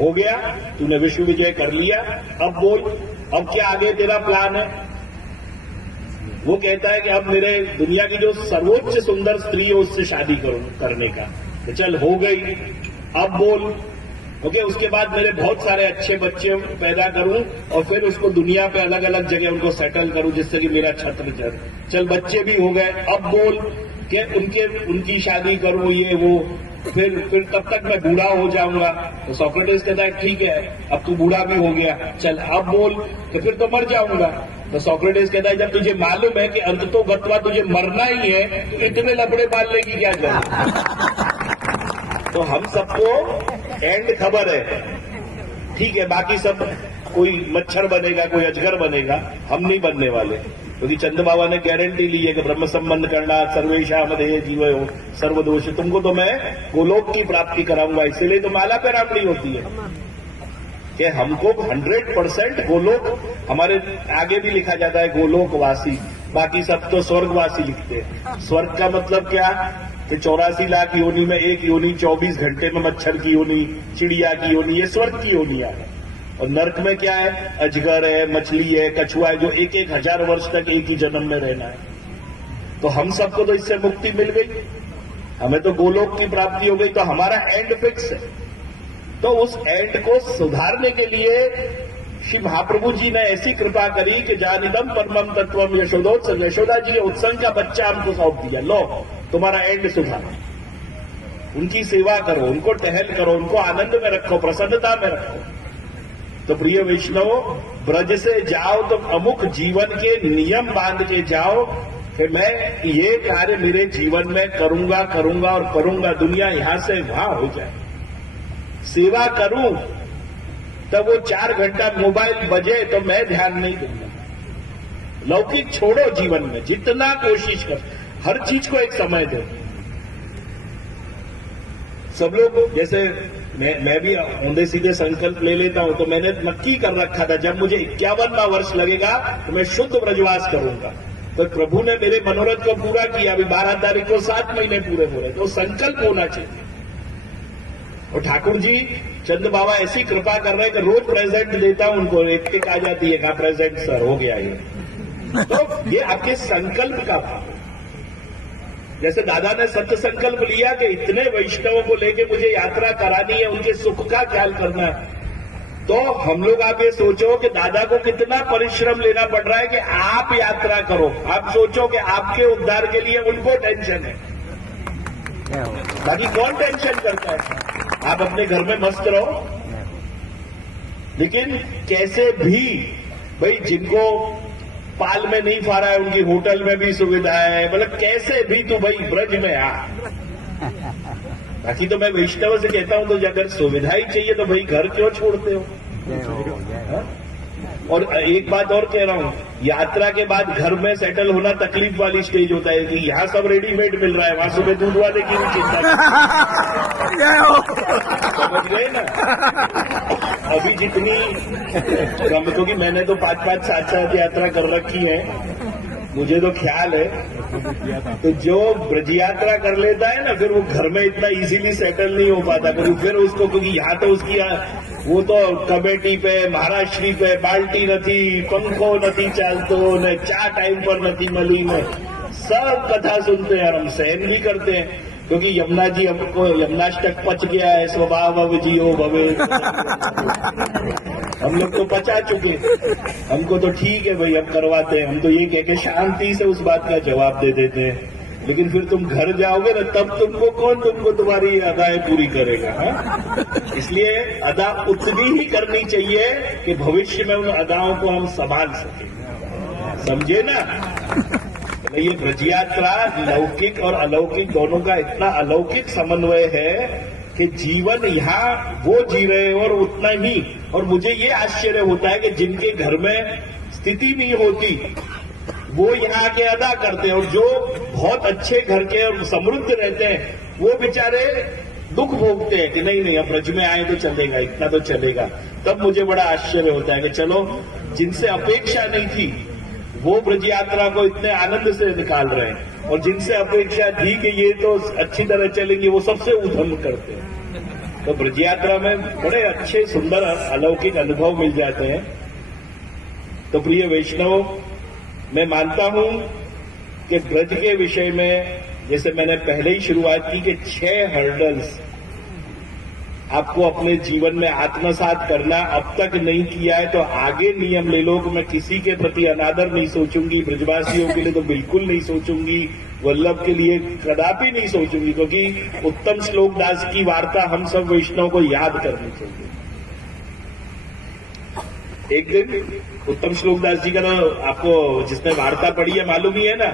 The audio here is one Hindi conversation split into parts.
हो गया, तूने विश्व विजय कर लिया, अब बोल, अब क्या आगे तेरा प्लान है? वो कहता है कि अब मेरे दुनिया की जो सर्वोच्च सुंदर स्त्री है उससे शादी करने का, तो चल हो गई, अब बोल। ओके, उसके बाद मेरे बहुत सारे अच्छे बच्चे पैदा करूं और फिर उसको दुनिया पे अलग अलग जगह उनको सेटल करूं जिससे कि मेरा छत्र चल। चल बच्चे भी हो गए, अब बोल कि उनकी शादी करूं, ये वो, फिर तब तक मैं बूढ़ा हो जाऊंगा। तो सोक्रेटिस कहता है ठीक है, अब तू बूढ़ा भी हो गया, चल अब बोल कि फिर तो मर जाऊंगा। तो सोक्रेटिस कहता है जब तुझे मालूम है कि अंततो गत्वा तुझे मरना ही है तो इतने लफड़े पालने की क्या जरूरत? तो हम सबको एंड खबर है, ठीक है, बाकी सब कोई मच्छर बनेगा, कोई अजगर बनेगा, हम नहीं बनने वाले, क्योंकि चंद बाबा ने गारंटी ली है कि ब्रह्म संबंध करना, सर्वेशा मधेय जीव हो सर्वदोष, तुमको तो मैं गोलोक की प्राप्ति कराऊंगा। इसीलिए तो माला पे रामड़ी होती है कि हमको 100% गोलोक, हमारे आगे भी लिखा जाता है गोलोकवासी, बाकी सब तो स्वर्गवासी लिखते हैं। स्वर्ग का मतलब क्या कि 84 लाख योनि में एक योनि 24 घंटे में मच्छर की योनि, चिड़िया की योनि, ये स्वर्ग की योनियां है। और नर्क में क्या है? अजगर है, मछली है, कछुआ है, जो एक एक हजार वर्ष तक एक ही जन्म में रहना है। तो हम सबको तो इससे मुक्ति मिल गई, हमें तो गोलोक की प्राप्ति हो गई, तो हमारा एंड फिक्स है। तो उस एंड को सुधारने के लिए श्री महाप्रभु जी ने ऐसी कृपा करी कि जानिदम परमम तत्वम यशोदोत्सव, यशोदा जी ने उत्संग का बच्चा हमको सौंप दिया, लो तुम्हारा एंड सुधारो, उनकी सेवा करो, उनको टहल करो, उनको आनंद में रखो, प्रसन्नता में रखो। तो प्रिय वैष्णव, ब्रज से जाओ तो अमुक जीवन के नियम बांध के जाओ कि मैं ये कार्य मेरे जीवन में करूंगा और करूंगा, दुनिया यहां से वहां हो जाए। सेवा करूं तब वो 4 घंटा मोबाइल बजे तो मैं ध्यान नहीं दूंगा। लौकिक छोड़ो, जीवन में जितना कोशिश कर, हर चीज को एक समय दो। सब लोग, जैसे मैं भी औंधे सीधे संकल्प ले लेता हूं, तो मैंने नक्की कर रखा था जब मुझे 51वां वर्ष लगेगा तो मैं शुद्ध ब्रजवास करूंगा। तो प्रभु ने मेरे मनोरथ को पूरा किया, अभी 12 तारीख को 7 महीने पूरे हो रहे, तो संकल्प होना चाहिए। और ठाकुर जी चंद बाबा ऐसी कृपा कर रहे हैं कि रोज प्रेजेंट देता हूं उनको, एक टिक आ जाती है, कहा प्रेजेंट सर हो गया ये। तो ये आपके संकल्प का भाव है। जैसे दादा ने सत्य संकल्प लिया कि इतने वैष्णवों को लेके मुझे यात्रा करानी है, उनके सुख का ख्याल करना है, तो हम लोग आप ये सोचो कि दादा को कितना परिश्रम लेना पड़ रहा है कि आप यात्रा करो। आप सोचो कि आपके उद्धार के लिए उनको टेंशन है, बाकी कौन टेंशन करता है? आप अपने घर में मस्त रहो, लेकिन कैसे भी भाई जिनको पाल में नहीं फारा है उनकी होटल में भी सुविधा है, मतलब कैसे भी तू भाई ब्रज में आ। बाकी तो मैं वैष्णव से कहता हूं, तो अगर सुविधा ही चाहिए तो भाई घर क्यों छोड़ते हो? हा? और एक बात और कह रहा हूं, यात्रा के बाद घर में सेटल होना तकलीफ वाली स्टेज होता है कि यहाँ सब रेडीमेड मिल रहा है, वहां सुबह दूध वाले की भी चिंता समझ गए ना। अभी जितनी कम, क्योंकि मैंने तो 5-5 7-7 यात्रा कर रखी है, मुझे तो ख्याल है। तो जो ब्रज यात्रा कर लेता है ना, फिर वो घर में इतना इजीली सेटल नहीं हो पाता, फिर उसको, क्योंकि यहाँ तो उसकी वो तो कमेटी पे, महाराष्ट्री पे बाल्टी नहीं, पंखो नहीं चालतो, न चा टाइम पर नहीं मली, ने सब कथा सुनते हैं और हम सहन भी करते हैं, क्योंकि यमुना जी हमको यमुनाष्टक पच गया है, स्वभाव अब जियो भवे। हम लोग तो पचा चुके, हमको तो ठीक है भाई, अब करवाते हैं। हम तो ये कह के शांति से उस बात का जवाब दे देते हैं, लेकिन फिर तुम घर जाओगे ना, तब तुमको तुम्हारी अदाएं पूरी करेगा। हा? इसलिए अदा उतनी ही करनी चाहिए कि भविष्य में उन अदाओं को हम संभाल सके, समझे ना। ये ब्रज यात्रा लौकिक और अलौकिक दोनों का इतना अलौकिक समन्वय है कि जीवन यहाँ वो जी रहे हैं और उतना ही। और मुझे ये आश्चर्य होता है कि जिनके घर में स्थिति नहीं होती वो यहाँ के अदा करते हैं, और जो बहुत अच्छे घर के और समृद्ध रहते हैं वो बेचारे दुख भोगते हैं कि नहीं अब ब्रज में आए तो चलेगा, इतना तो चलेगा। तब मुझे बड़ा आश्चर्य होता है कि चलो, जिनसे अपेक्षा नहीं थी वो ब्रज यात्रा को इतने आनंद से निकाल रहे हैं, और जिनसे अपेक्षा थी कि ये तो अच्छी तरह चलेंगे वो सबसे उधम करते हैं। तो ब्रज यात्रा में बड़े अच्छे सुंदर अलौकिक अनुभव मिल जाते हैं। तो प्रिय वैष्णव, मैं मानता हूं कि ब्रज के विषय में जैसे मैंने पहले ही शुरुआत की कि 6 हर्डल्स आपको अपने जीवन में आत्मसात करना, अब तक नहीं किया है तो आगे नियम ले लो कि मैं किसी के प्रति अनादर नहीं सोचूंगी, ब्रजवासियों के लिए तो बिल्कुल नहीं सोचूंगी, वल्लभ के लिए कदापि नहीं सोचूंगी, क्योंकि उत्तम श्लोक दास की वार्ता हम सब वैष्णव को याद करनी चाहिए। एक दिन उत्तम श्लोक दास जी का तो आपको जिसने वार्ता पढ़ी है मालूम ही है ना,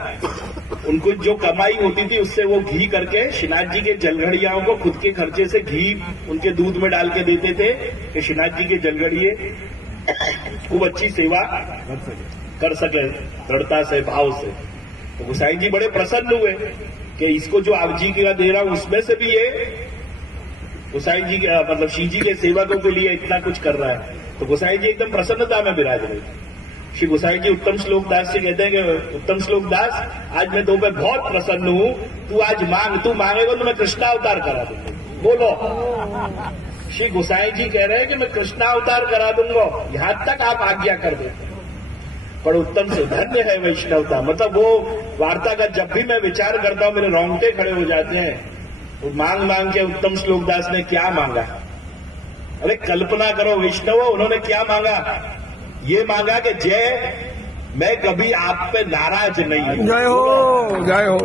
उनको जो कमाई होती थी उससे वो घी करके श्रीनाथ जी के जलघड़ियाओं को खुद के खर्चे से घी उनके दूध में डाल के देते थे कि श्रीनाथ जी के जलघड़िए खूब अच्छी सेवा कर सके दृढ़ता से, भाव से। तो गोसाई जी बड़े प्रसन्न हुए कि इसको जो आप जी का दे रहा हूं उसमें से भी ये गोसाई जी मतलब श्री जी के सेवकों के लिए इतना कुछ कर रहा है। तो गोसाई जी एकदम प्रसन्नता में विराज रहे। श्री गोसाई जी उत्तम श्लोक दास से कहते हैं कि उत्तम श्लोक दास, आज मैं तो पे बहुत प्रसन्न हूं, तू आज मांग, तू मांगेगा तो मैं कृष्णावतार करा दूंगा। बोलो। श्री गोसाई जी कह रहे हैं कि मैं कृष्णावतार करा दूंगा, यहां तक आप आज्ञा कर देते हैं। पर उत्तम से धन्य है वैष्णवता। मतलब वो वार्ता का जब भी मैं विचार करता हूं मेरे रोंगटे खड़े हो जाते हैं। तो मांग मांग के उत्तम श्लोक दास ने क्या मांगा? अरे कल्पना करो वैष्णव, उन्होंने क्या मांगा? ये मांगा कि जय मैं कभी आप पे नाराज नहीं हूं। जय हो, जय हो।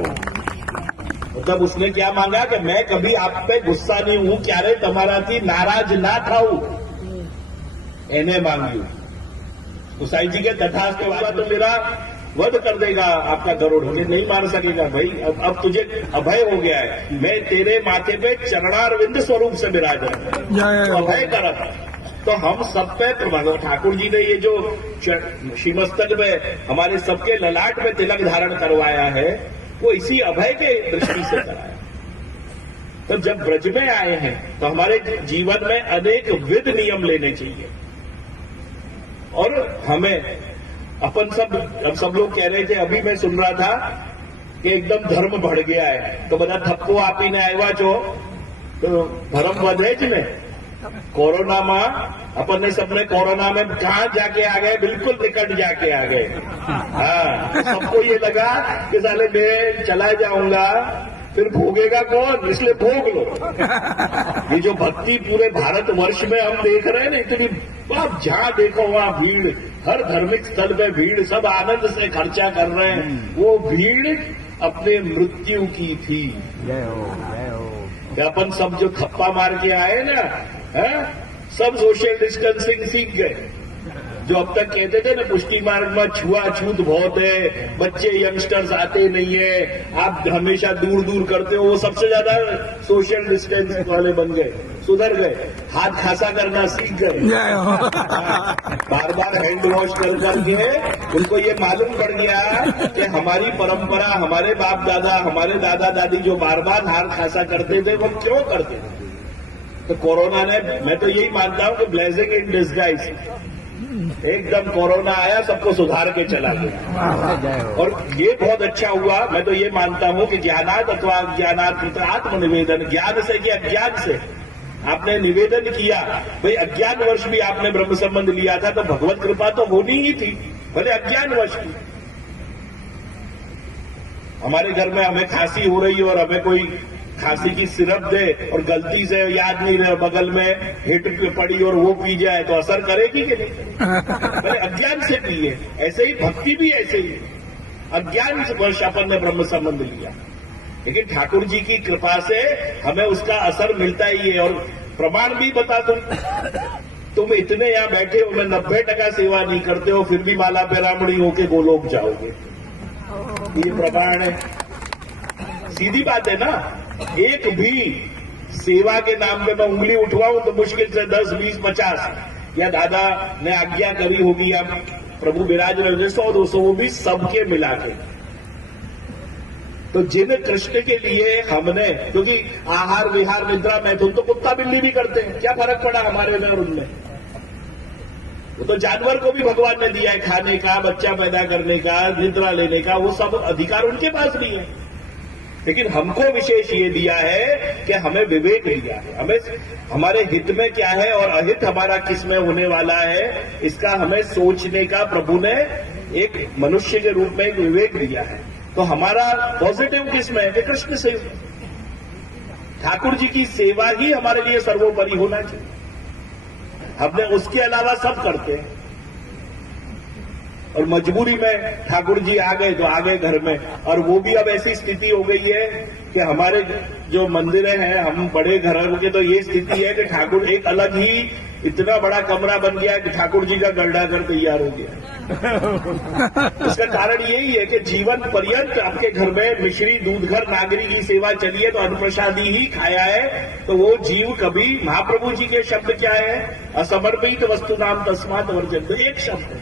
मतलब उसने क्या मांगा कि मैं कभी आप पे गुस्सा नहीं हूं, क्यारे તમારાથી नाराज ना થાઉં, એને मांग्યું। गोसाई जी के तथास्तु हुआ तो मेरा वध कर देगा आपका गरुड़, मुझे नहीं मार सकेगा भाई। अब तुझे अभय हो गया है, मैं तेरे माथे पे चरणारविंद स्वरूप से विराज हूं, अभय कर। तो हम सब पे ठाकुर जी ने ये जो श्रीमस्तक में हमारे सबके ललाट में तिलक धारण करवाया है वो इसी अभय के दृष्टि से कराया। तो जब ब्रज में आए हैं तो हमारे जीवन में अनेक विध नियम लेने चाहिए। और हमें अपन सब लोग कह रहे थे, अभी मैं सुन रहा था कि एकदम धर्म बढ़ गया है, तो બધા થપ્પો આપીને આવ્યા છો तो धर्म વધે જ ને। कोरोना में अपन ने सबने कोरोना में कहां जाके आ गए, बिल्कुल निकट जाके आ गए। हाँ, सबको ये लगा कि साले मैं चला जाऊंगा फिर भोगेगा कौन, इसलिए भोग लो। ये जो भक्ति पूरे भारतवर्ष में हम देख रहे हैं ना, इतनी अब जहां देखो वहां भीड़, हर धार्मिक स्थल पे भीड़, सब आनंद से खर्चा कर रहे हैं। वो भीड़ अपने मृत्यु की थी। जय हो, जय हो। अपन सब जो थप्पा मार के आए ना, है? सब सोशल डिस्टेंसिंग सीख गए। जो अब तक कहते थे ना पुष्टि मार्ग में छुआछूत बहुत है, बच्चे यंगस्टर्स आते नहीं है, आप हमेशा दूर दूर करते हो, वो सबसे ज्यादा सोशल डिस्टेंस वाले बन गए, सुधर गए, हाथ खासा करना सीख गए। बार बार हैंड वॉश कर करके उनको ये मालूम पड़ गया कि हमारी परंपरा, हमारे बाप दादा, हमारे दादा दादी जो बार बार हाथ खासा करते थे वो क्यों करते थे। तो कोरोना ने, मैं तो यही मानता हूं कि ब्लेसिंग इन डिस्गाइज, एकदम कोरोना आया सबको सुधार के चला गया। और ये बहुत अच्छा हुआ। मैं तो ये मानता हूं कि ज्ञानात अथवा अज्ञानात आत्मनिवेदन, ज्ञान से कि अज्ञान से आपने निवेदन किया, भाई अज्ञान वर्ष भी आपने ब्रह्म संबंध लिया था तो भगवत कृपा तो होनी ही थी, भले अज्ञान वर्ष की। हमारे घर में हमें खांसी हो रही और हमें कोई खांसी की सिरप दे और गलती से याद नहीं रहे, बगल में हिट पड़ी और वो पी जाए तो असर करेगी कि नहीं? अरे अज्ञान से पिए। ऐसे ही भक्ति भी ऐसे ही, अज्ञान से वर्ष अपन ने ब्रह्म संबंध लिया, लेकिन ठाकुर जी की कृपा से हमें उसका असर मिलता ही है। और प्रमाण भी बता दूं, तुम इतने यहां बैठे हो, मैं 90% सेवा नहीं करते हो, फिर भी माला पैरामणी होके गोलोक जाओगे, ये प्रमाण है। सीधी बात है ना। एक भी सेवा के नाम पे मैं उंगली उठवाऊं तो मुश्किल से 10, 20, 50 या दादा ने आज्ञा करी होगी, आप प्रभु विराज रहे 100-200, वो भी सबके मिला के। तो जिन कृष्ण के लिए हमने, क्योंकि आहार विहार निद्रा मैथुन तो कुत्ता बिल्ली भी करते हैं, क्या फर्क पड़ा हमारे अंदर उनमें? वो तो जानवर को भी भगवान ने दिया है खाने का, बच्चा पैदा करने का, निद्रा लेने का, वो सब अधिकार उनके पास नहीं है। लेकिन हमको विशेष ये दिया है कि हमें विवेक दिया है, हमें हमारे हित में क्या है और अहित हमारा किस में होने वाला है, इसका हमें सोचने का प्रभु ने एक मनुष्य के रूप में एक विवेक दिया है। तो हमारा पॉजिटिव किस में है कि कृष्ण से ठाकुर जी की सेवा ही हमारे लिए सर्वोपरि होना चाहिए। हमने उसके अलावा सब करते हैं और मजबूरी में ठाकुर जी आ गए तो आ गए घर में। और वो भी अब ऐसी स्थिति हो गई है कि हमारे जो मंदिरें हैं, हम बड़े घरों के, तो ये स्थिति है कि ठाकुर एक अलग ही इतना बड़ा कमरा बन गया कि ठाकुर जी का गड्ढा घर तैयार हो गया। इसका कारण यही है कि जीवन पर्यंत आपके घर में मिश्री दूध घर नागरी की सेवा चली है तो अन्नप्रसादी ही खाया है, तो वो जीव कभी, महाप्रभु जी के शब्द क्या है, असमर्पित वस्तु नाम तस्मात वर्जन, तो एक शब्द है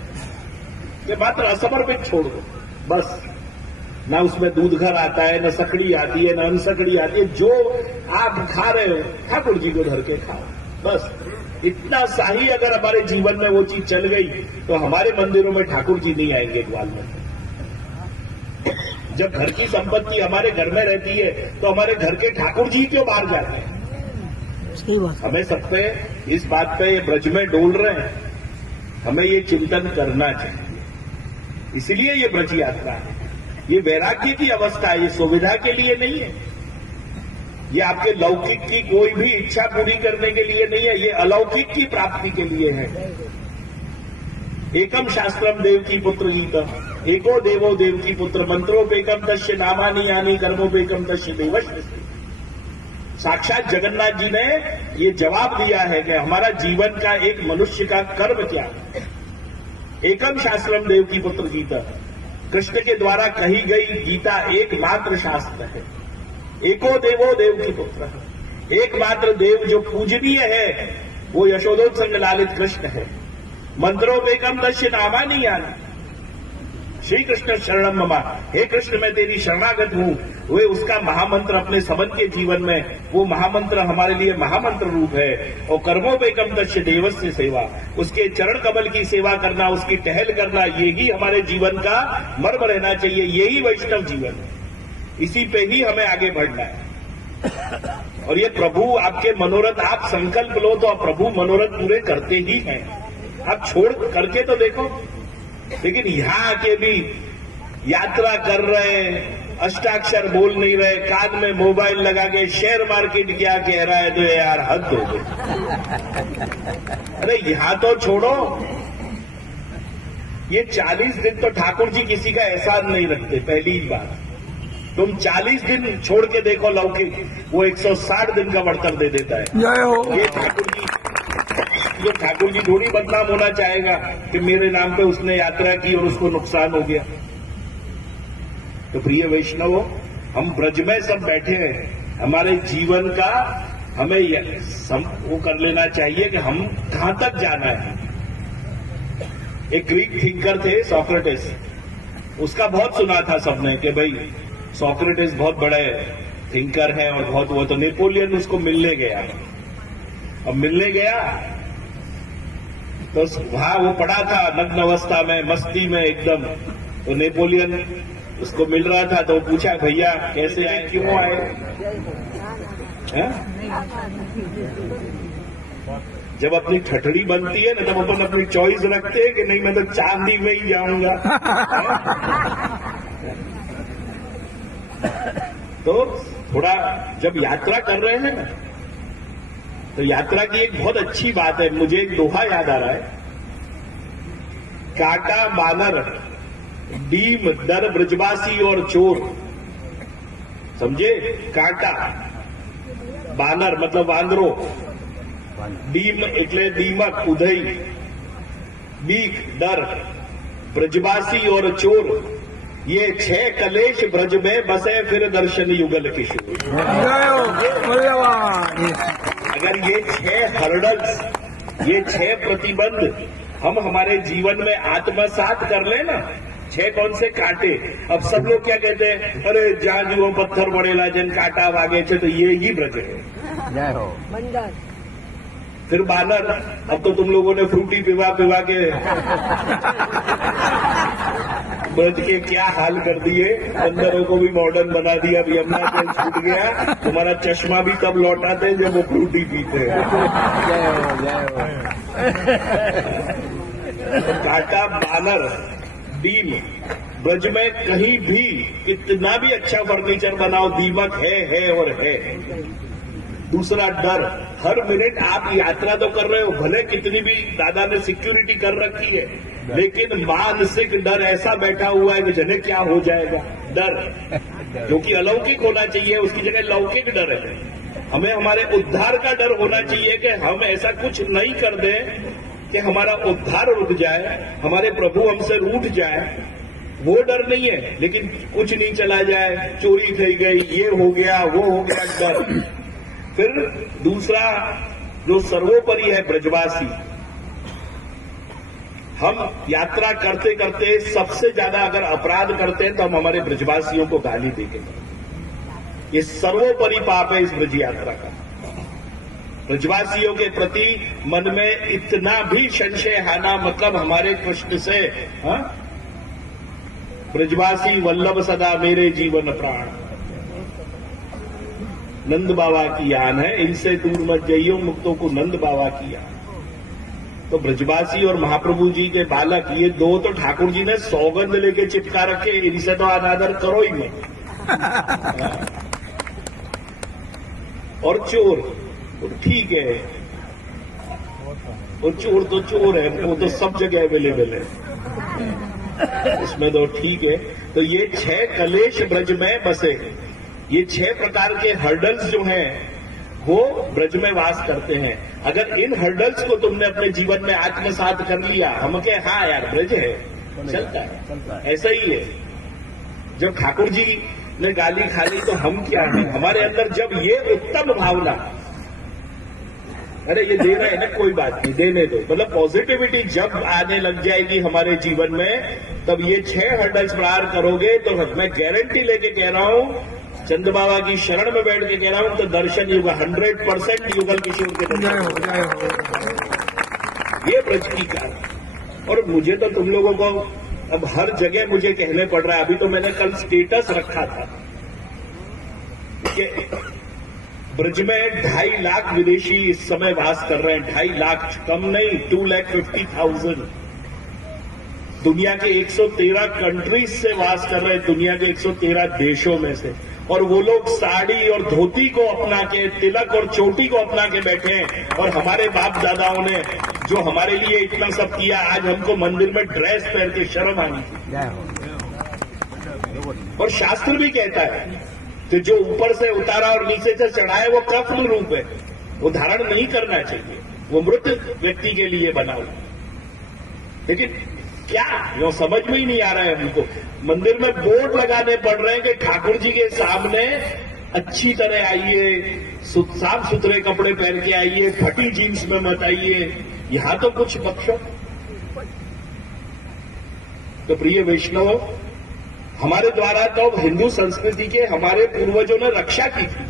कि मात्र असमर्पित छोड़ दो बस। ना उसमें दूध घर आता है, न सकड़ी आती है, न अनसकड़ी आती है, जो आप खा रहे हो ठाकुर जी को धर के खाओ बस। इतना सा ही अगर हमारे जीवन में वो चीज चल गई तो हमारे मंदिरों में ठाकुर जी नहीं आएंगे ग्वाल में। जब घर की संपत्ति हमारे घर में रहती है तो हमारे घर के ठाकुर जी क्यों बाहर जाते हैं? सही बात। हमें सब पे इस बात पे ब्रज में डोल रहे हैं, हमें ये चिंतन करना चाहिए। इसलिए ये ब्रज यात्रा है, ये वैराग्य की अवस्था है, ये सुविधा के लिए नहीं है, ये आपके लौकिक की कोई भी इच्छा पूरी करने के लिए नहीं है, ये अलौकिक की प्राप्ति के लिए है। एकम शास्त्रम देव की पुत्र जीतम, एको देवो देव की पुत्र, मंत्रोपेकम तस्य नामानि यानि, कर्मोपेकम तस्य देवस्य। साक्षात जगन्नाथ जी ने ये जवाब दिया है कि हमारा जीवन का एक मनुष्य का कर्म क्या है। एकम शास्त्रम देव की पुत्र गीता, कृष्ण के द्वारा कही गई गीता एकमात्र शास्त्र है। एको देवो देव की पुत्र, एकमात्र देव जो पूजनीय है वो यशोदोत्संग लालित कृष्ण है। मंत्रोपेकम दस्य नामानि यानि, श्री कृष्ण शरणम ममा, हे कृष्ण मैं तेरी शरणागत हूं, वे उसका महामंत्र अपने सबन के जीवन में, वो महामंत्र हमारे लिए महामंत्र रूप है। और कर्मोपेकम तस्य देवस्य सेवा, उसके चरण कमल की सेवा करना, उसकी टहल करना, यही हमारे जीवन का मर्म रहना चाहिए, यही वैष्णव जीवन है, इसी पे ही हमें आगे बढ़ना है। और ये प्रभु आपके मनोरथ, आप संकल्प लो तो आप प्रभु मनोरथ पूरे करते ही हैं। आप छोड़ करके तो देखो। लेकिन यहां आके भी यात्रा कर रहे, अष्टाक्षर बोल नहीं रहे, कान में मोबाइल लगा के शेयर मार्केट क्या कह रहा है, तो यार हद हो गई। अरे यहां तो छोड़ो, ये 40 दिन तो ठाकुर जी किसी का एहसान नहीं रखते। पहली बात, तुम 40 दिन छोड़ के देखो लौकिक, वो 160 दिन का बढ़तर दे देता है। जय हो। ये ठाकुर जी थोड़ी बदनाम होना चाहेगा कि मेरे नाम पे उसने यात्रा की और उसको नुकसान हो गया। तो प्रिय वैष्णवों, हम ब्रज में सब बैठे हैं, हमारे जीवन का हमें वो कर लेना चाहिए कि हम कहां तक जाना है। एक ग्रीक थिंकर थे सोक्रेटिस, उसका बहुत सुना था सबने कि भाई सोक्रेटिस बहुत बड़े थिंकर हैं और बहुत वो, तो नेपोलियन उसको मिलने गया। अब मिलने गया तो वहां वो पड़ा था नग्न अवस्था में, मस्ती में एकदम। तो नेपोलियन उसको मिल रहा था तो पूछा, भैया कैसे आए, क्यों आए? जब अपनी ठठड़ी बनती है ना, तब अपन अपनी चॉइस रखते हैं कि नहीं मैं तो चांदी में ही जाऊंगा। तो थोड़ा जब यात्रा कर रहे हैं ना, तो यात्रा की एक बहुत अच्छी बात है, मुझे एक दोहा याद आ रहा है। काटा बानर डीम डर ब्रजवासी और चोर, समझे? काटा बानर मतलब वांदरो, डीम એટલે दीमक उदय, बीक डर, ब्रजवासी और चोर, ये 6 कलेश ब्रज में बसे फिर दर्शन युगल किशोर। जय हो। धन्यवाद। अगर ये 6 हर्डल्स, ये 6 प्रतिबंध हम हमारे जीवन में आत्मसात कर ले ना, 6 कौन से कांटे। अब सब लोग क्या कहते हैं, अरे जहां जुओ पत्थर पड़ेला जन कांटा वागे छे, तो ये ही ब्रज है। जय हो। फिर बानर, अब तो तुम लोगों ने फ्रूटी पिवा के ब्रज के क्या हाल कर दिए, बंदरों को भी मॉडर्न बना दिया। अब यमुना जल छूट गया, तुम्हारा चश्मा भी तब लौटाते जब वो फ्रूटी पीते हैं। काटा बानर दीम, ब्रज में कहीं भी कितना भी अच्छा फर्नीचर बनाओ, दीमक है और है। दूसरा डर, हर मिनट आप यात्रा तो कर रहे हो, भले कितनी भी दादा ने सिक्योरिटी कर रखी है, लेकिन मानसिक डर ऐसा बैठा हुआ है कि जने क्या हो जाएगा। डर जो कि अलौकिक होना चाहिए, उसकी जगह लौकिक डर है। हमें हमारे उद्धार का डर होना चाहिए कि हम ऐसा कुछ नहीं कर दें कि हमारा उद्धार रुक जाए, हमारे प्रभु हमसे रूठ जाए। वो डर नहीं है, लेकिन कुछ नहीं चला जाए, चोरी થઈ गई, ये हो गया, वो हो गया, डर। फिर दूसरा जो सर्वोपरि है ब्रजवासी, हम यात्रा करते करते सबसे ज्यादा अगर अपराध करते हैं तो हम हमारे ब्रजवासियों को गाली देंगे। ये सर्वोपरि पाप है इस ब्रज यात्रा का। ब्रजवासियों के प्रति मन में इतना भी संशय आना, मतलब हमारे कृष्ण से, ब्रजवासी वल्लभ सदा मेरे जीवन प्राण, नंद बाबा की आन है, इनसे दूर मत जाइयो, मुक्तों को नंद बाबा की आन। तो ब्रजवासी और महाप्रभु जी के बालक, ये दो तो ठाकुर जी ने सौगंध लेके चिपका रखे, इनसे तो अनादर करो ही मत। और चोर तो ठीक है, वो चोर तो चोर है, वो तो सब जगह अवेलेबल है, उसमें तो ठीक है। तो ये 6 कलेश ब्रज में बसे, ये 6 प्रकार के हर्डल्स जो हैं वो ब्रज में वास करते हैं। अगर इन हर्डल्स को तुमने अपने जीवन में आत्मसात कर लिया, हम कहे हाँ यार ब्रज है, चलता है, ऐसा ही है। जब ठाकुर जी ने गाली खा ली तो हम क्या हैं, हमारे अंदर जब ये उत्तम भावना, अरे ये दे रहे हैं ना, कोई बात नहीं, देने दो, मतलब पॉजिटिविटी जब आने लग जाएगी हमारे जीवन में, तब ये 6 हर्डल्स पार करोगे तो मैं गारंटी लेके कह रहा हूं, चंद बाबा की शरण में बैठ के कह रहा हूं, तो दर्शन युग 100% युगल किशोर के दर्शन। ये ब्रज की कार। और मुझे तो तुम लोगों को अब हर जगह मुझे कहने पड़ रहा है। अभी तो मैंने कल स्टेटस रखा था कि ब्रज में 2.5 लाख विदेशी इस समय वास कर रहे हैं। 2.5 लाख कम नहीं, 2,50,000। दुनिया के 113 कंट्रीज से वास कर रहे हैं, दुनिया के 113 देशों में से। और वो लोग साड़ी और धोती को अपना के, तिलक और चोटी को अपना के बैठे हैं। और हमारे बाप दादाओं ने जो हमारे लिए इतना सब किया, आज हमको मंदिर में ड्रेस पहन के शर्म आनी थी। और शास्त्र भी कहता है कि जो ऊपर से उतारा और नीचे से चढ़ाए वो कफ्न रूप है, वो धारण नहीं करना चाहिए, वो मृत व्यक्ति के लिए बना हुआ। लेकिन क्या यो समझ में ही नहीं आ रहा है हमको। मंदिर में बोर्ड लगाने पड़ रहे हैं कि ठाकुर जी के सामने अच्छी तरह आइए, साफ सुथरे कपड़े पहन के आइए, फटी जीन्स में मत आइए, यहां तो कुछ बख्शो। तो प्रिय वैष्णव, हमारे द्वारा तो हिंदू संस्कृति के हमारे पूर्वजों ने रक्षा की थी।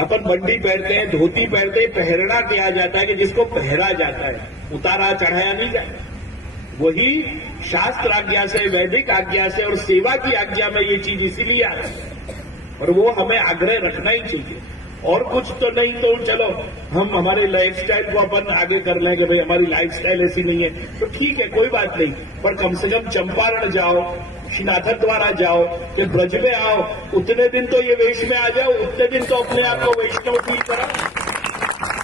अपन बंडी पहनते हैं, धोती पहनते हैं, पहरना किया जाता है कि जिसको पहरा जाता है, उतारा चढ़ाया नहीं जाता। वही शास्त्र आज्ञा से, वैदिक आज्ञा से और सेवा की आज्ञा में ये चीज इसीलिए आ रही है, और वो हमें आग्रह रखना ही चाहिए। और कुछ तो नहीं तो चलो हम हमारे लाइफस्टाइल को अपन आगे कर लें कि भाई हमारी लाइफस्टाइल ऐसी नहीं है, तो ठीक है, कोई बात नहीं। पर कम से कम चंपारण जाओ, श्रीनाथक द्वारा जाओ, कि ब्रज में आओ, उतने दिन तो ये वेश में आ जाओ, उतने दिन तो अपने आप को वैष्णव फील करो,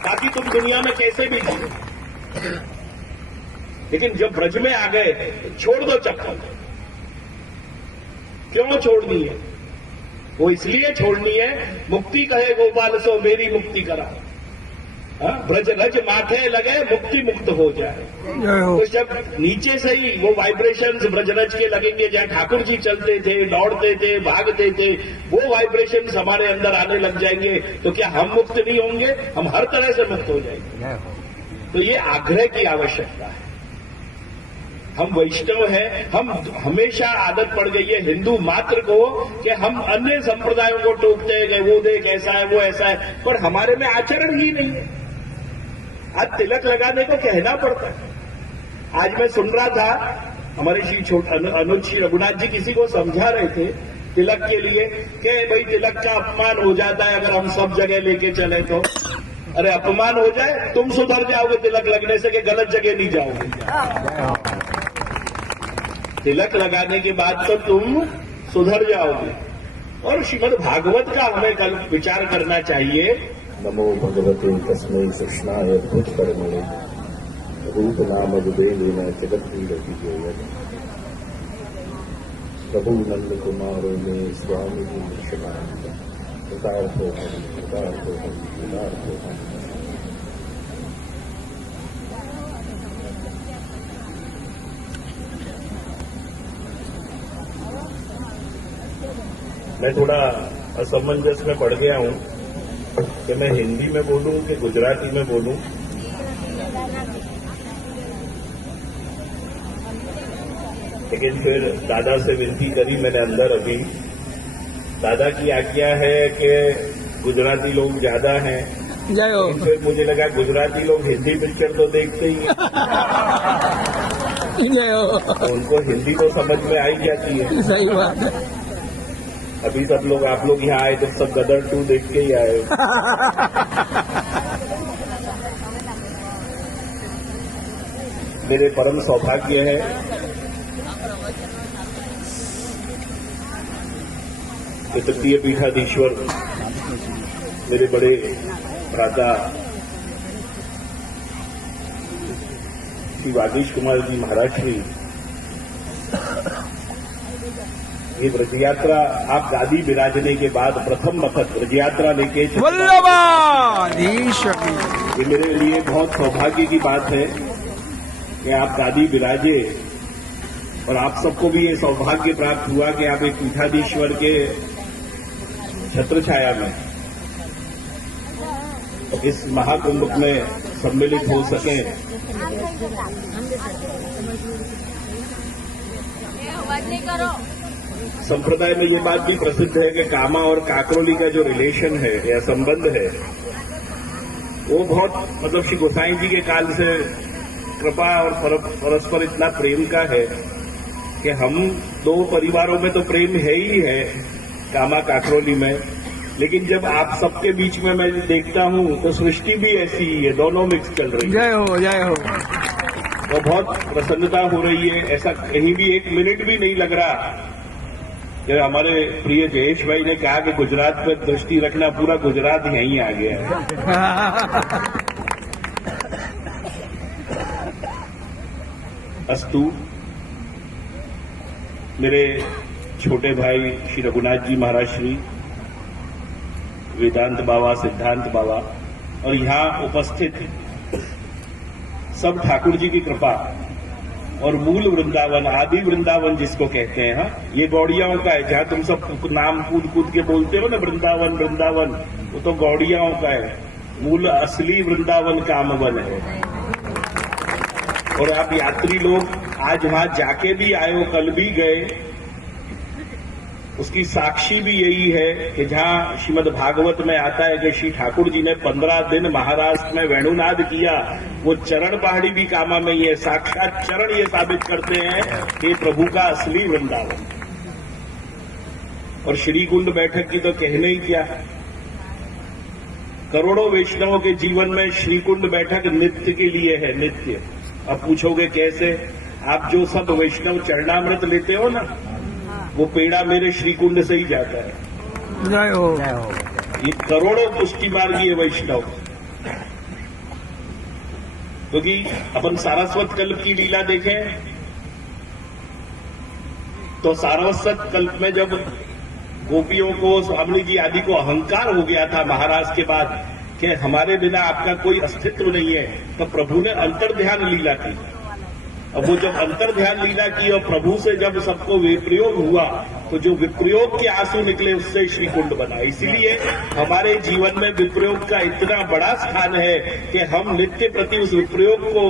ताकि तुम दुनिया में कैसे भी जियो। लेकिन जब ब्रज में आ गए, छोड़ दो चप्पल। क्यों छोड़नी है? वो इसलिए छोड़नी है, मुक्ति कहे गोपाल सो मेरी मुक्ति करा। ब्रज रज माथे लगे, मुक्ति मुक्त हो जाए। तो जब नीचे से ही वो वाइब्रेशंस ब्रजरज के लगेंगे, जहां ठाकुर जी चलते थे, दौड़ते थे, भागते थे, वो वाइब्रेशंस हमारे अंदर आने लग जाएंगे, तो क्या हम मुक्त नहीं होंगे? हम हर तरह से मुक्त हो जाएंगे। तो ये आग्रह की आवश्यकता है। हम वैष्णव हैं, हम हमेशा आदत पड़ गई है हिंदू मात्र को कि हम अन्य संप्रदायों को टोकते हैं कि वो देख ऐसा है, वो ऐसा है, पर हमारे में आचरण ही नहीं है। आज तिलक लगाने को कहना पड़ता है। आज मैं सुन रहा था हमारे अनुज श्री रघुनाथ जी किसी को समझा रहे थे तिलक के लिए कि भाई तिलक का अपमान हो जाता है अगर हम सब जगह लेके चले तो। अरे अपमान हो जाए तुम सुधर जाओगे तिलक लगने से कि गलत जगह नहीं जाओगे। तिलक लगाने के बाद तो तुम सुधर जाओगे। और श्रीमद् भागवत का हमें कल विचार करना चाहिए। नमो भगवते तस्मै कृष्णाय भूतकर्मणे रूप नाम विदेन जगत रति जोयत प्रभु नंद कुमार में स्वामी कृष्णानंद कृतार्थो हम कृतार्थो हम कृतार्थो हम। मैं थोड़ा असमंजस में पड़ गया हूं कि मैं हिंदी में बोलूं कि गुजराती में बोलूं। लेकिन फिर दादा से विनती करी मैंने अंदर अभी। दादा की आज्ञा है कि गुजराती लोग ज्यादा हैं। जय हो। फिर मुझे लगा गुजराती लोग हिंदी पिक्चर तो देखते ही हैं। जय हो। तो उनको हिंदी तो समझ में आ ही जाती है। सही बात है। अभी सब लोग आप लोग यहाँ आए तो सब गदर 2 देख के ही आए। मेरे परम सौभाग्य है कि तृतीय पीठाधीश्वर मेरे बड़े भ्राता श्री वागीश कुमार जी महाराज श्री ये व्रज यात्रा आप गादी विराजने के बाद प्रथम वक्त व्रज यात्रा लेके वल्लभाधीश ये मेरे लिए बहुत सौभाग्य की बात है कि आप गादी विराजे और आप सबको भी ये सौभाग्य प्राप्त हुआ कि आप एक पीठाधीश्वर के छत्र छाया में इस महाकुंभ में सम्मिलित हो सके। संप्रदाय में ये बात भी प्रसिद्ध है कि कामा और काकरोली का जो रिलेशन है या संबंध है वो बहुत मतलब श्री गोसाई जी के काल से कृपा और परस्पर इतना प्रेम का है कि हम 2 परिवारों में तो प्रेम है ही है कामा काकरोली में, लेकिन जब आप सबके बीच में मैं देखता हूं तो सृष्टि भी ऐसी ही है, दोनों मिक्स चल रही है। जय हो जय हो। तो बहुत प्रसन्नता हो रही है। ऐसा कहीं भी 1 मिनट भी नहीं लग रहा कि हमारे प्रिय जयेश भाई ने कहा कि गुजरात पर दृष्टि रखना, पूरा गुजरात यहीं आ गया है। अस्तु। मेरे छोटे भाई श्री रघुनाथ जी महाराज श्री वेदांत बाबा, सिद्धांत बाबा और यहां उपस्थित सब ठाकुर जी की कृपा और मूल वृंदावन, आदि वृंदावन जिसको कहते हैं, हाँ ये गौड़ियाओं का है। जहां तुम सब नाम कूद कूद के बोलते हो ना वृंदावन वृंदावन, वो तो गौड़ियाओं का है। मूल असली वृंदावन कामवन है। और आप यात्री लोग आज वहां जाके भी आए हो, कल भी गए, उसकी साक्षी भी यही है कि जहां श्रीमद् भागवत में आता है कि श्री ठाकुर जी ने 15 दिन महाराष्ट्र में वेणुनाद किया, वो चरण पहाड़ी भी कामा में ही है। साक्षात चरण ये साबित करते हैं कि प्रभु का असली वृंदावन। और श्रीकुंड बैठक की तो कहने ही क्या, करोड़ों वैष्णवों के जीवन में श्रीकुंड बैठक नित्य के लिए है, नित्य। अब पूछोगे कैसे? आप जो सब वैष्णव चरणामृत लेते हो ना, वो पेड़ा मेरे श्रीकुंड से ही जाता है। जय हो। ये करोड़ों पुष्टि मार्गीय वैष्णव, क्योंकि अपन सारस्वत कल्प की लीला देखें तो सारस्वत कल्प में जब गोपियों को, स्वामी जी आदि को अहंकार हो गया था महाराज के बाद कि हमारे बिना आपका कोई अस्तित्व नहीं है, तो प्रभु ने अंतर ध्यान लीला की। अब वो जब अंतर ध्यान लीला की और प्रभु से जब सबको विप्रयोग हुआ, तो जो विप्रयोग के आंसू निकले उससे श्रीकुंड बना। इसीलिए हमारे जीवन में विप्रयोग का इतना बड़ा स्थान है कि हम नित्य प्रति उस विप्रयोग को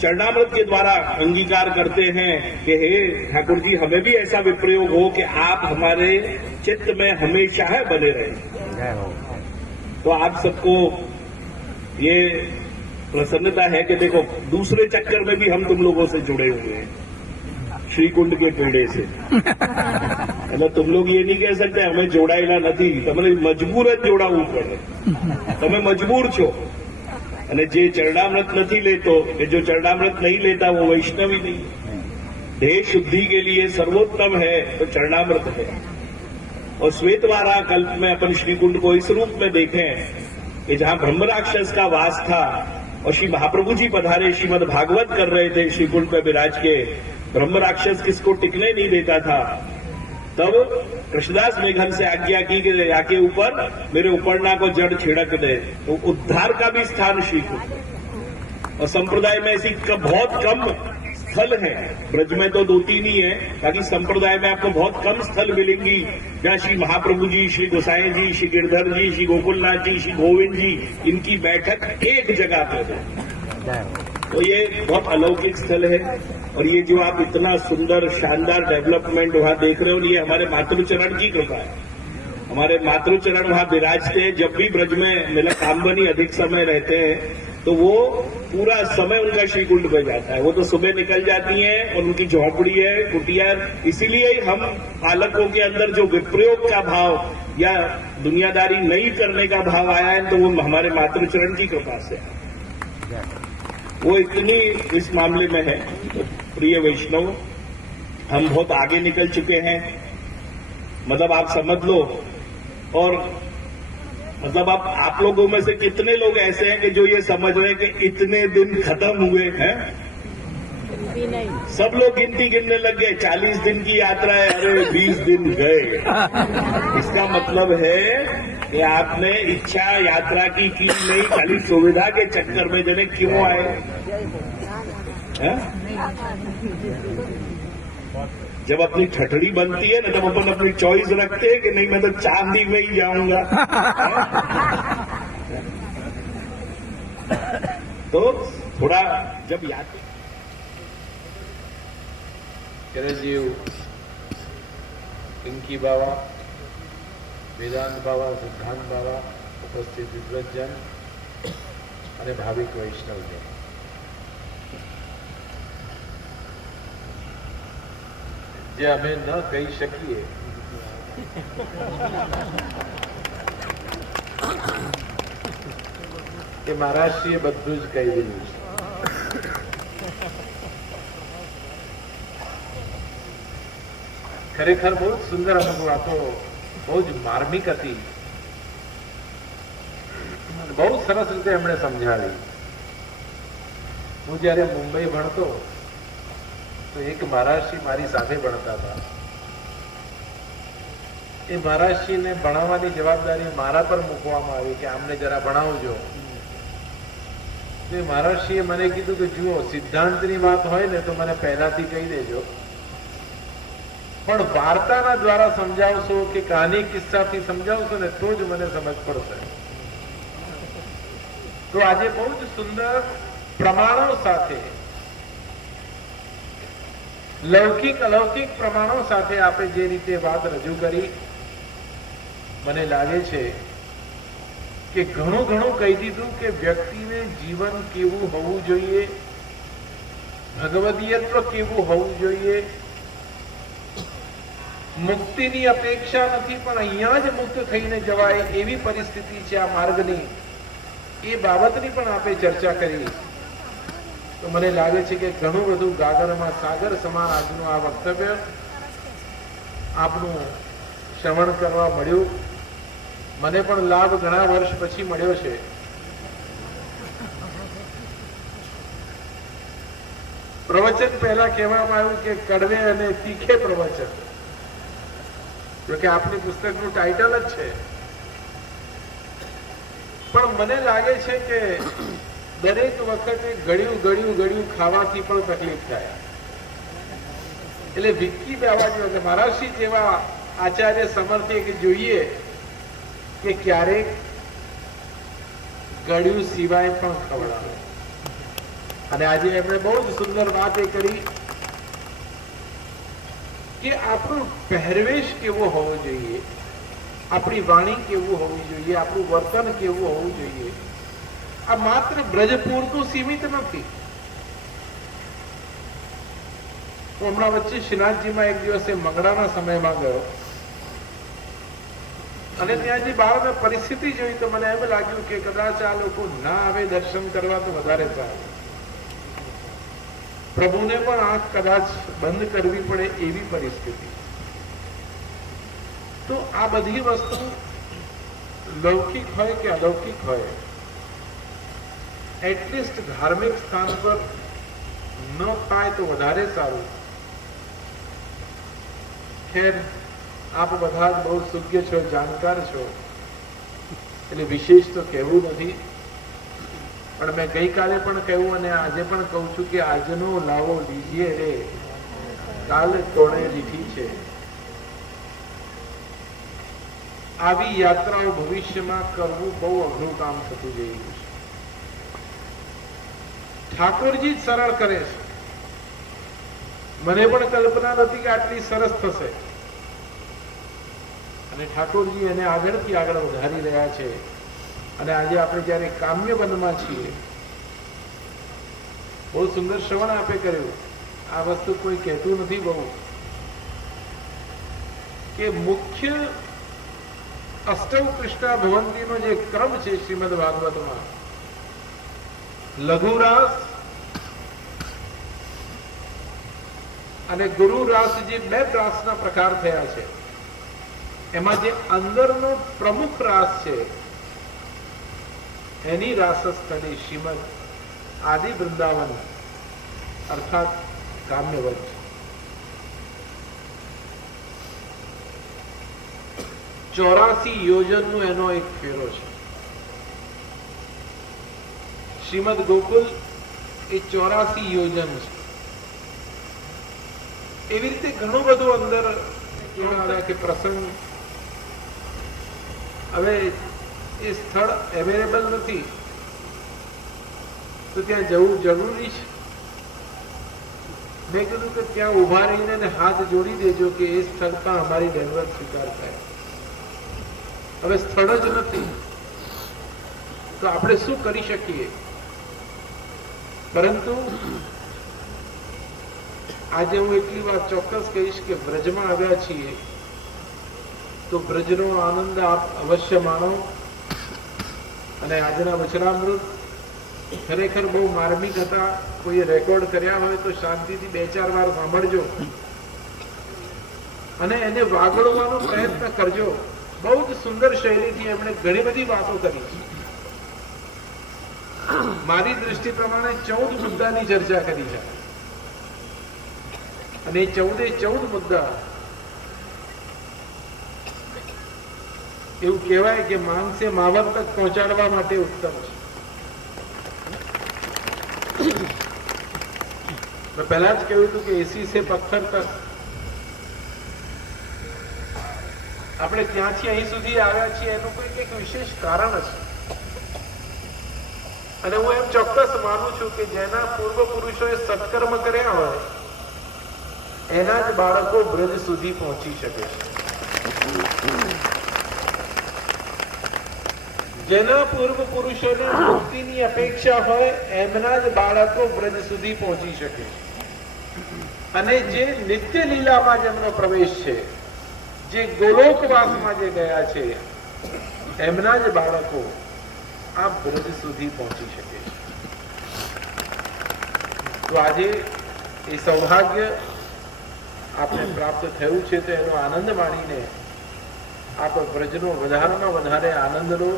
चरणामृत के द्वारा अंगीकार करते हैं कि हे ठाकुर जी, हमें भी ऐसा विप्रयोग हो कि आप हमारे चित्त में हमेशा है बने रहे। तो आप सबको ये प्रसन्नता है कि देखो दूसरे चक्कर में भी हम तुम लोगों से जुड़े हुए हैं। શ્રીકુંડ કે પેડે છે. એટલે तुम लोग ये नहीं कह सकते અમે જોડાયેલા નથી. તમને મજબૂર જ જોડાવવું પડે. તમે મજબૂર છો. અને જે ચરणामृत नहीं लेतो कि जो चरणामृत नहीं लेता वो वैष्णवी नहीं. देह शुद्धि के लिए सर्वोत्तम है तो चरणामृत है. और श्वेतवारा कल्प में अपन श्रीकुंड को इस रूप में देखें कि जहां ब्रह्म राक्षस का वास था और श्री महाप्रभु जी पधारे श्रीमद भागवत कर रहे थे श्रीकुंड पर विराज के. ब्रह्म राक्षस किसको टिकने नहीं देता था. तब कृष्णदास मेघन से आज्ञा की कि आके ऊपर मेरे उपरना को जड़ छिड़क दे. तो उद्धार का भी स्थान श्रीकुंड. और संप्रदाय में ऐसी बहुत कम स्थल है. ब्रज में तो 2-3 ही है. बाकी संप्रदाय में आपको बहुत कम स्थल मिलेंगी जहाँ श्री महाप्रभु जी, श्री गोसाई जी, श्री गिरधर जी, श्री गोकुलनाथ जी, श्री गोविंद जी इनकी बैठक एक जगह पर है. तो ये बहुत अलौकिक स्थल है. और ये जो आप इतना सुंदर शानदार डेवलपमेंट वहां देख रहे हो, ये हमारे मातृचरण की कृपा है. हमारे मातृचरण वहां विराजते हैं. जब भी ब्रज में मेरा कामबनी अधिक समय रहते हैं तो वो पूरा समय उनका श्रीकुंड पे जाता है. वो तो सुबह निकल जाती हैं और उनकी झोपड़ी है, कुटिया. इसीलिए हम पालकों के अंदर जो विप्रयोग का भाव या दुनियादारी नहीं करने का भाव आया है तो वो हमारे मातृचरण की कृपा से है. वो इतनी इस मामले में है. प्रिय वैष्णव, हम बहुत आगे निकल चुके हैं. मतलब आप समझ लो. और मतलब आप लोगों में से कितने लोग ऐसे हैं कि जो ये समझ रहे हैं कि इतने दिन खत्म हुए हैं. सब लोग गिनती गिनने लग गए. 40 दिन की यात्रा है, अरे 20 दिन गए. इसका मतलब है कि आपने इच्छा यात्रा की नहीं, खाली सुविधा के चक्कर में जने क्यों आए हैं? जब अपनी ठठड़ी बनती है ना तब अपन अपनी चॉइस रखते हैं कि नहीं मैं तो चांदी में ही जाऊंगा. तो थोड़ा जब याद ચિરંજીવ પિંકી બાવા, વેદાંત બાવા, સિદ્ધાંત બાવા, ઉપસ્થિત વિદ્વજન અને ભાવિક વૈષ્ણવજન, જે અમે ન કહી શકીએ કે મહારાજશ્રીએ બધું જ કહી દીધું છે. ખરેખર બહુ જ સુંદર અમુક વાતો બહુ જ માર્મિક હતી. બહુ સરસ રીતે એમણે સમજાવી. હું જયારે મુંબઈ ભણતો તો એક મહારાજશ્રી મારી સાથે ભણતા હતા. એ મહારાજશ્રીને ભણાવવાની જવાબદારી મારા પર મૂકવામાં આવી કે આમને જરા ભણાવજો. તો એ મહારાજશ્રીએ મને કીધું કે જુઓ, સિદ્ધાંતની વાત હોય ને તો મને પહેલાથી કહી દેજો, પણ વાર્તાના દ્વારા સમજાવશો કે કહાની કિસ્સાથી સમજાવશો ને તો જ મને સમજ પડશે. તો આજે બહુ જ સુંદર પ્રમાણો સાથે, લૌકિક અલૌકિક પ્રમાણો સાથે આપણે જે રીતે વાત રજૂ કરી, મને લાગે છે કે ઘણું ઘણું કહી દીધું કે વ્યક્તિને જીવન કેવું હોવું જોઈએ, ભગવદીયત્વ કેવું હોવું જોઈએ. મુક્તિની અપેક્ષા નથી પણ અહીંયા જ મુક્ત થઈને જવાય એવી પરિસ્થિતિ છે આ માર્ગની. એ બાબતની પણ આપણે ચર્ચા કરી. તો મને લાગે છે કે ઘણું બધું ગાગરમાં સાગર સમાન આજનું આ વક્તવ્ય આપનું શ્રવણ કરવા મળ્યું. મને પણ લાભ ઘણા વર્ષ પછી મળ્યો છે. પ્રવચન પહેલા કહેવામાં આવ્યું કે કડવે અને તીખે પ્રવચન, જોકે આપની પુસ્તકનું ટાઇટલ જ છે. પણ મને લાગે છે કે દરેક વખતે ગળ્યું ગળ્યું ગળ્યું ખાવાથી પણ તકલીફ થાય. એટલે વિક્કી બાવાજી અને મહારાજશ્રી જેવા આચાર્ય સમર્થે કે જોઈએ કે ક્યારેક ગળ્યું સિવાય પણ ખવડાવે. અને આજે એમણે બહુ જ સુંદર વાત એ કરી કે આપણું પહેરવેશ કેવો હોવો જોઈએ, આપણી વાણી કેવું હોવી જોઈએ, આપણું વર્તન કેવું હોવું જોઈએ. આ માત્ર બ્રજ પૂરતું સીમિત નથી. હું હમણાં વચ્ચે શ્રીનાથજીમાં એક દિવસે મંગળાના સમયમાં ગયો અને ત્યાં જે બહાર મેં પરિસ્થિતિ જોઈ તો મને એમ લાગ્યું કે કદાચ આ લોકો ના આવે દર્શન કરવા તો વધારે સારું. પ્રભુને પણ આંખ કદાચ બંધ કરવી પડે એવી પરિસ્થિતિ. તો આ બધી વસ્તુ લૌકિક હોય કે અલૌકિક હોય, એટલીસ્ટ ધાર્મિક સ્થાન પર ન થાય તો વધારે સારું. ખેર, આપ બધા જ બહુ સુજ્ઞ છો, જાણકાર છો, એટલે વિશેષ તો કહેવું નથી. પણ મેં ગઈકાલે પણ કહ્યું અને આજે પણ કહું છું કે આજનો લાવો લીજીએ રે, કાલ તોડે લીધી છે. આવી યાત્રાઓ ભવિષ્યમાં કરવું બહુ અઘરું કામ થતું જઈ રહ્યું છે. ઠાકોરજી જ સરળ કરે છે. મને પણ કલ્પના નથી કે આટલી સરસ થશે, અને ઠાકોરજી એને આગળથી આગળ વધારી રહ્યા છે. અને આજે આપણે જયારે કામ્ય વનમાં છીએ, બહુ સુંદર શ્રવણ આપે કર્યું. આ વસ્તુ કોઈ કહેતું નથી બહુ, કે મુખ્ય અષ્ટવ કૃષ્ણા ભવંતીનો જે ક્રમ છે શ્રીમદ ભાગવતમાં, લઘુ રાસ અને ગુરુ રાસ, જે બે રાસના પ્રકાર થયા છે, એમાં જે અંદરનો પ્રમુખ રાસ છે એની રાસસ્થળી શ્રીમદ આદિ વૃંદાવન અર્થાત કામ્યવન. 84 યોજનનો એનો એક ફેરો છે. શ્રીમદ ગોકુલ એ 84 યોજન છે. એવી રીતે ઘણું બધું અંદર કે પ્રસંગ. હવે એ સ્થળ અવેલેબલ નથી તો ત્યાં જવું જરૂરી છે. મેં કીધું કે ત્યાં ઉભા રહીને હાથ જોડી દેજો કે એ સ્થળ પર અમારી દંડવત સ્વીકાર થાય. હવે સ્થળ જ નથી તો આપણે શું કરી શકીએ? પરંતુ આજે હું એટલી વાત ચોક્કસ કહીશ કે બ્રજમાં આવ્યા છીએ તો બ્રજનો આનંદ આપ અવશ્ય માણો. અને આજના વચનામૃત ખરેખર બહુ માર્મિક હતા. કોઈએ રેકોર્ડ કર્યા હોય તો શાંતિથી 2-4 વાર સાંભળજો અને એને વાગડવાનો પ્રયત્ન કરજો. બહુ જ સુંદર શૈલીથી એમણે ઘણી બધી વાતો કરી છે. મારી દ્રષ્ટિ પ્રમાણે 14 મુદ્દાની ચર્ચા કરી છે અને 14 મુદ્દા એવું કહેવાય કે માંગ સે માવર તક પહોંચાડવા માટે ઉત્તમ છે. મેં પહેલા જ કહ્યું હતું કે એસી સે પથ્થર તક. આપણે ત્યાંથી અહીં સુધી આવ્યા છીએ એનું કોઈ એક વિશેષ કારણ છે. અને હું એમ ચોક્કસ માનું છું કે જેના પૂર્વ પુરુષોએ સત્કર્મ કર્યા હોય એના જ બાળકો બ્રજ સુધી પહોંચી શકે છે. જેના પૂર્વ પુરુષોને મુક્તિની અપેક્ષા હોય એમના જ બાળકો બ્રજ સુધી પહોંચી શકે છે. અને જે નિત્ય લીલામાં જેમનો પ્રવેશ છે, જે ગોલોકવાસમાં જે ગયા છે, એમના જ બાળકો આ બ્રજ સુધી પહોંચી શકે છે. તો આજે એ સૌભાગ્ય આપણે પ્રાપ્ત થયું છે તો એનો આનંદ માણીને આપ બ્રજનો વધારેમાં વધારે આનંદ લો.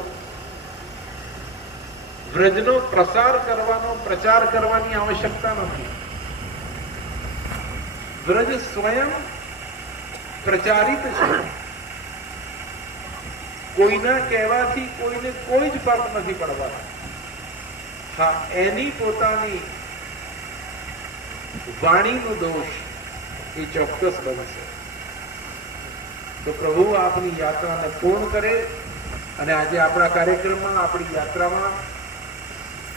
બ્રજનો પ્રસાર કરવાનો, પ્રચાર કરવાની આવશ્યકતા નથી. બ્રજ સ્વયં પ્રચારિત છે. કોઈના કહેવાથી કોઈને કોઈ જ ફરક નથી પડવાનો. હા, એની પોતાની વાણીનો દોષ એ ચોક્કસ બનશે. તો પ્રભુ આપની યાત્રાને પૂર્ણ કરે. અને આજે આપણા કાર્યક્રમમાં, આપણી યાત્રામાં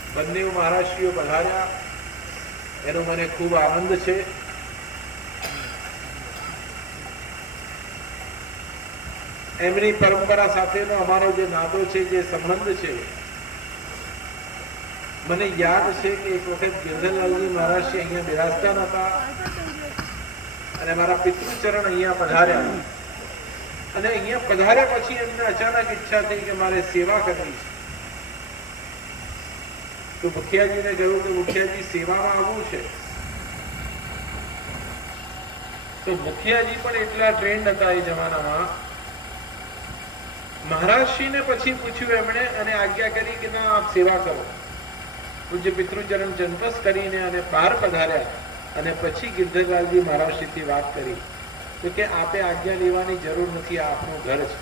બંને મહારાષ્ટ્રીઓ પધાર્યા એનો મને ખૂબ આનંદ છે. એમની પરંપરા સાથેનો અમારો જે નાતો છે, જે સંબંધ છે, મને યાદ છે કે એક વખત ગિરધરલાલજી મહારાજ અહીંયા બિરાજતા હતા અને મારા પિતૃચરણ અહીંયા પધાર્યા અને અહીંયા પધાર્યા પછી એમને અચાનક ઈચ્છા થઈ કે મારે સેવા કરવી છે. તો મુખિયાજીને કહ્યું કે મુખિયાજી સેવામાં આવવું છે. તો મુખિયાજી પણ એટલા ટ્રેન્ડ હતા એ જમાનામાં. મહારાજશ્રીને પછી પૂછ્યું એમણે અને આજ્ઞા કરી કે ના આપ સેવા કરો. પૂજ્ય પિતૃચરણ જનપસ કરીને અને બહાર પધાર્યા અને પછી ગિરધરલાલજી મહારાજશ્રીથી વાત કરી તો કે આપે આજ્ઞા લેવાની જરૂર નથી, આ આપણું ઘર છે.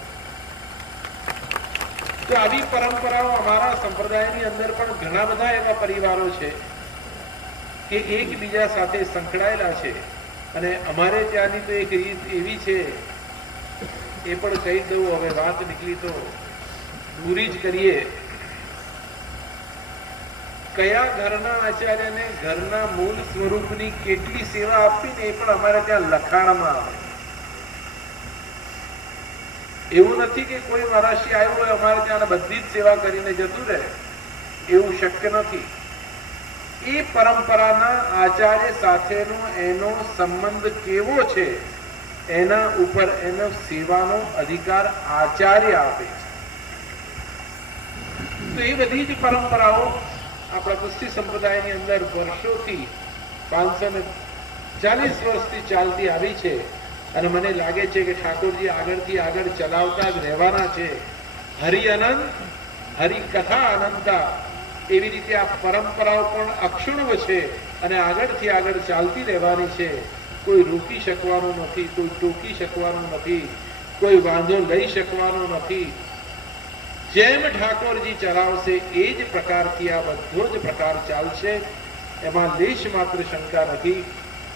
તો આવી પરંપરાઓ અમારા સંપ્રદાયની અંદર પણ ઘણા બધા એવા પરિવારો છે કે એકબીજા સાથે સંકળાયેલા છે. અને અમારે ત્યાંની તો એક રીત એવી છે, એ પણ કહી દઉં, હવે વાત નીકળી તો પૂરી જ કરીએ. કયા ઘરના આચાર્યને ઘરના મૂળ સ્વરૂપની કેટલી સેવા આપવી ને એ પણ અમારે ત્યાં લખાણમાં આવે. એવું નથી કે કોઈ મહારાષ્ટ્રી આવ્યું હોય અમારે ત્યાં બધી જ સેવા કરીને જતું રહે, એવું શક્ય નથી. એ પરંપરાના આચાર્ય સાથેનો એનો સંબંધ કેવો છે એના ઉપર એનો સેવાનો અધિકાર આચાર્ય આપે છે. તો એ બધી જ પરંપરાઓ આપણા ક્રિસ્તી સંપ્રદાયની અંદર વર્ષોથી 540 વર્ષથી ચાલતી આવી છે. અને મને લાગે છે કે ઠાકોરજી આગળથી આગળ ચલાવતા જ રહેવાના છે. હરિ અનંત, હરિ કથા અનંતા, એવી રીતે આ પરંપરાઓ પણ અક્ષુણ્વ છે અને આગળથી આગળ ચાલતી રહેવાની છે. કોઈ રોકી શકવાનું નથી, કોઈ ટોકી શકવાનું નથી, કોઈ વાંધો લઈ શકવાનો નથી. જેમ ઠાકોરજી ચલાવશે એ જ પ્રકારથી આ બધો જ પ્રકાર ચાલશે, એમાં લેશ માત્ર શંકા નથી.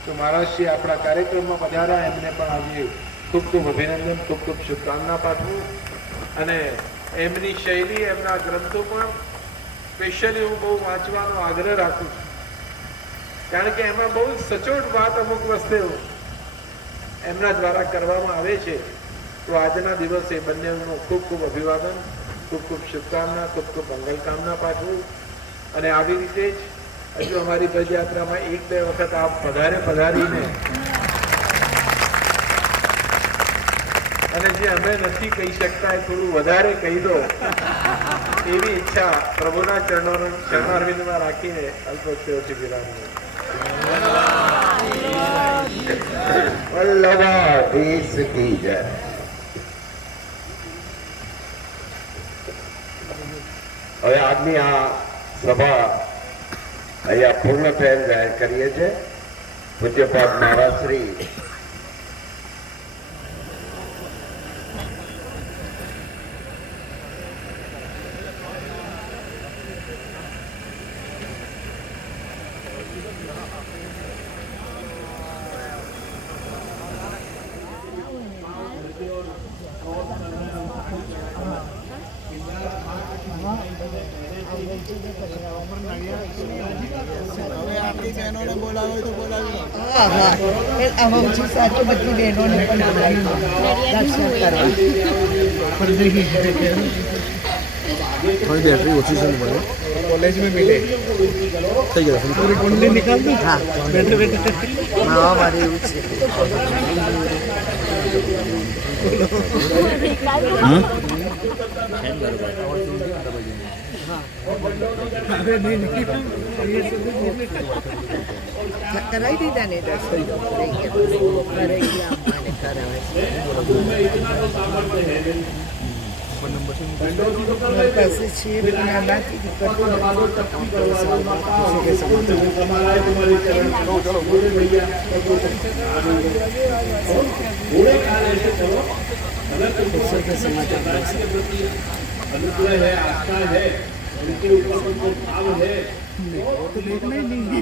તો મહારાજશ્રી આપણા કાર્યક્રમમાં પધાર્યા, એમને પણ આજે ખૂબ ખૂબ અભિનંદન, ખૂબ ખૂબ શુભકામના પાઠવું. અને એમની શૈલી, એમના ગ્રંથો પણ સ્પેશિયલી હું બહુ વાંચવાનો આગ્રહ રાખું છું, કારણ કે એમાં બહુ સચોટ વાત અમુક વસ્તુ એમના દ્વારા કરવામાં આવે છે. તો આજના દિવસે બંનેનું ખૂબ ખૂબ અભિવાદન, ખૂબ ખૂબ શુભકામના, ખૂબ ખૂબ મંગલકામના પાઠવું. અને આવી રીતે જ હજુ અમારી પદયાત્રામાં 1-2 વખત આપ પધારીને અને જે અમે નથી કહી શકતા એ થોડું વધારે કહી દો, એવી ઈચ્છા પ્રભુના ચરણારવિંદમાં રાખીને અલ્પોક્તિઓથી વિરામ લઉં. વલ્લભાધીશ કી જય. હવે આજની આ સભા અહીંયા પૂર્ણ થયેલ જાહેર કરીએ છીએ. પૂજ્યપાદ મહારાજ શ્રી સાથે બધી બહેનોને પણ દર્શન કરવા. थोड़ी बैटरी ओછી છે મોબાઈલ कॉलेज में मिले થઈ ગયો पूरी कुंडली निकाल दी. હા बैठे बैठे હા મારે એવું છે. કરાવી દીધા ને દર્શન કરાવી ગયા મને કરાવે પાસે છે નાથી अनुग्रह है, आस्था है, उनके ऊपर उनको भाव है, तो देखना ही नहीं है.